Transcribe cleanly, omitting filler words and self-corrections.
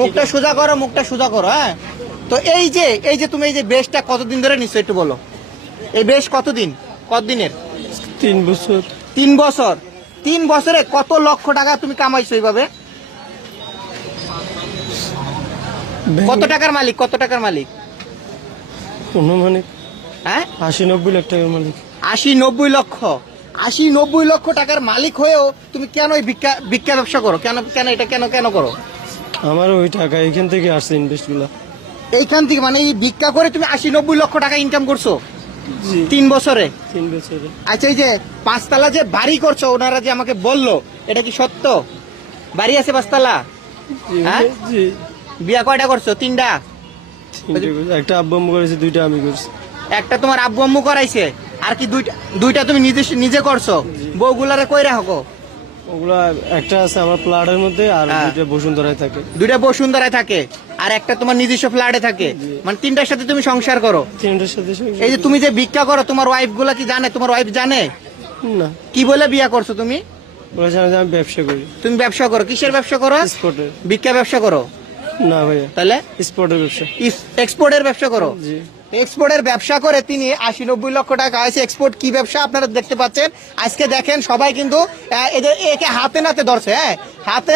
মুখটা সোজা করো, মুখটা সোজা করো। হ্যাঁ, তো এই যে তুমি এই যে বেশটা কতদিন ধরে নিচ্ছ একটু বলো। এই বেশ কতদিনের? 3 বছর। 3 বছর। 3 বছরে কত লক্ষ টাকা তুমি কামাইছো এইভাবে? কত টাকার মালিক? অনুমানিক হ্যাঁ 80-90 লাখ টাকার মালিক। 80-90 লক্ষ। 80-90 লক্ষ টাকার মালিক হয়েও তুমি কেন এই ভিক্ষা ব্যবসা করো? কেন এটা কেন করো? আমার ওই টাকা এখান থেকে আসছে ইনভেস্ট গুলা। এইখান থেকে মানে এই ভিক্ষা করে তুমি 80-90 লক্ষ টাকা ইনকাম করছো জি 3 বছরে? 3 বছরে। আচ্ছা, এই যে 5 তলা যে বাড়ি করছো, ওনারা যে আমাকে বললো, এটা কি সত্য? বাড়ি আছে 5 তলা? জি হ্যাঁ? জি। বিয়া কয়টা করছো? 3টা? একটা আব্বু আম্মু করেছে, 2টা আমি করছি। একটা তোমার আব্বু আম্মু করাইছে, আর কি দুইটা তুমি নিজে করছো? বউগুলারে কই রাখো? ওগুলা একটা আছে আমার প্লাটের মধ্যে, আর হ্যাঁ। 2টা বসুন্ধরায় থাকে। 2টা বসুন্ধরায় থাকে, আর একটা তোমার নিজস্ব ফ্ল্যাটে থাকে। মানে 3টার সাথে তুমি সংসার করো। 3টার সাথে সংসার এই যে তুমি যে ভিক্ষা করো, তোমার ওয়াইফ গুলা কি জানে? তোমার ওয়াইফ জানে? না, কি বলে বিয়া করছো তুমি? ওরা জানে যে আমি ব্যবসা করি। তুমি ব্যবসা করো? কিসের ব্যবসা করো? স্পটের। ভিক্ষা ব্যবসা করো? না ভাইয়া, তাহলে স্পটের ব্যবসা। এক্সপোর্টের ব্যবসা করো? জি। এক্সপোর্টের ব্যবসা করে তিনি 80-90 লক্ষ টাকা আছে। এক্সপোর্ট কি ব্যবসা আপনারা দেখতে পাচ্ছেন। আজকে দেখেন সবাই কিন্তু একে হাতে নাতে ধরছে। হ্যাঁ, হাতে